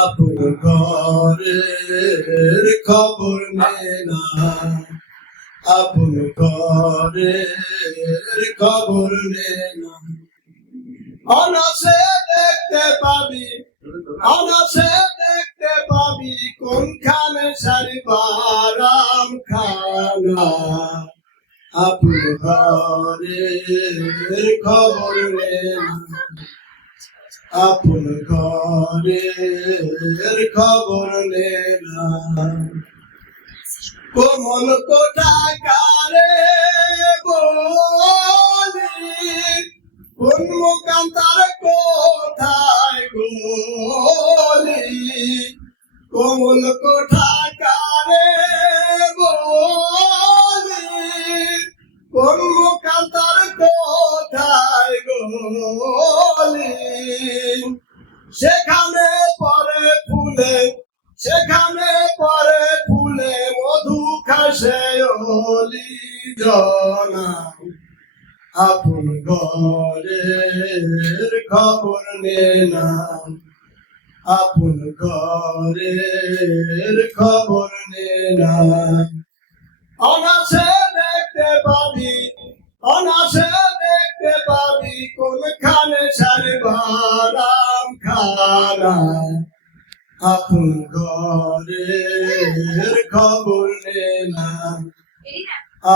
আপন ঘরের খবর নে না, আপন ঘরের খবর নে না। অনাসে দেখতে পাবি, অনাসে দেখতে পাবি কোনখানে সারিবারাম খানা। আপন ঘরের খবর নে না, আপন ঘরের খবর নে না। কোমল কোটাকারে বলি, কোন মোকাম তার কোথায় গলি। কোমল কোটাকারে বলি, কোন মোকাম তার কোথায় গলি। সেখানে পরে ফুলে, সেখানে পরে ফুলে মধু খাসে অলি জনা। আপন ঘরের খবর নে না, আপন ঘরের খবর নে না। অনাসে দেখতে পাবি, অনাসে দেখতে পাবি কোনখানে সারিবারাম খানা। আপন ঘরের খবর নে না,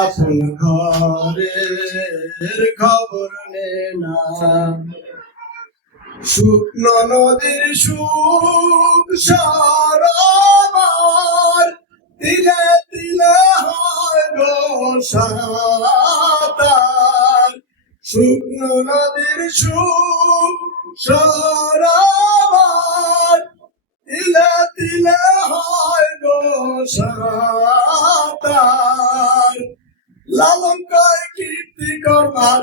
আপন ঘরের খবর নে না। শুকনো নদীর সুখ সরোবর, তিলে তিলে হয় গো সাঁতার। শুকনো নদীর সুখ সরোবর, তিলে তিলে হয় গো সাঁতার। লালন কয় কীর্তি করমার,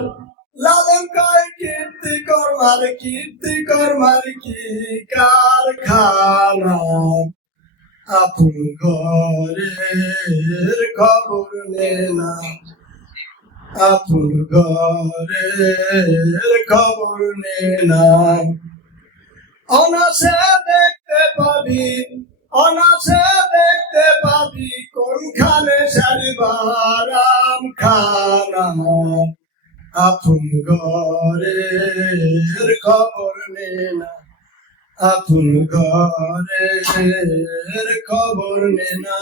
লালন কয় কীর্তি করমার, কীর্তি করমার কি কারখানা। আপন ঘরের খবর নে না, আপন ঘরের খবর নে না। অনাসে দেখতে পাবি, অনাসে দেখতে পাবি কোনখানে সারিবারাম খানা। আপন ঘরের খবর নে না, আপন ঘরের খবর নে না।